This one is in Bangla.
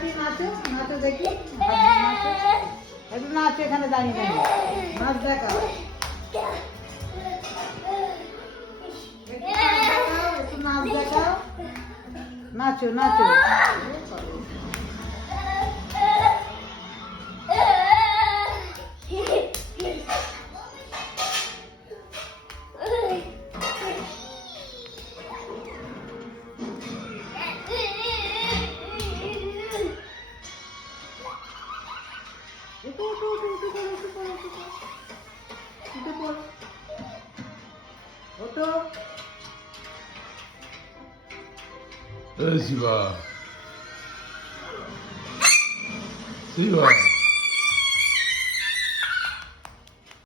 হাঁটি নাচো নাচো দেখি নাচো একটু নাচো এখানে দাঁড়িয়ে দাঁড়িয়ে নাচ দেখাও একটু নাচ দেখাও নাচো নাচো Shiva. Shiva.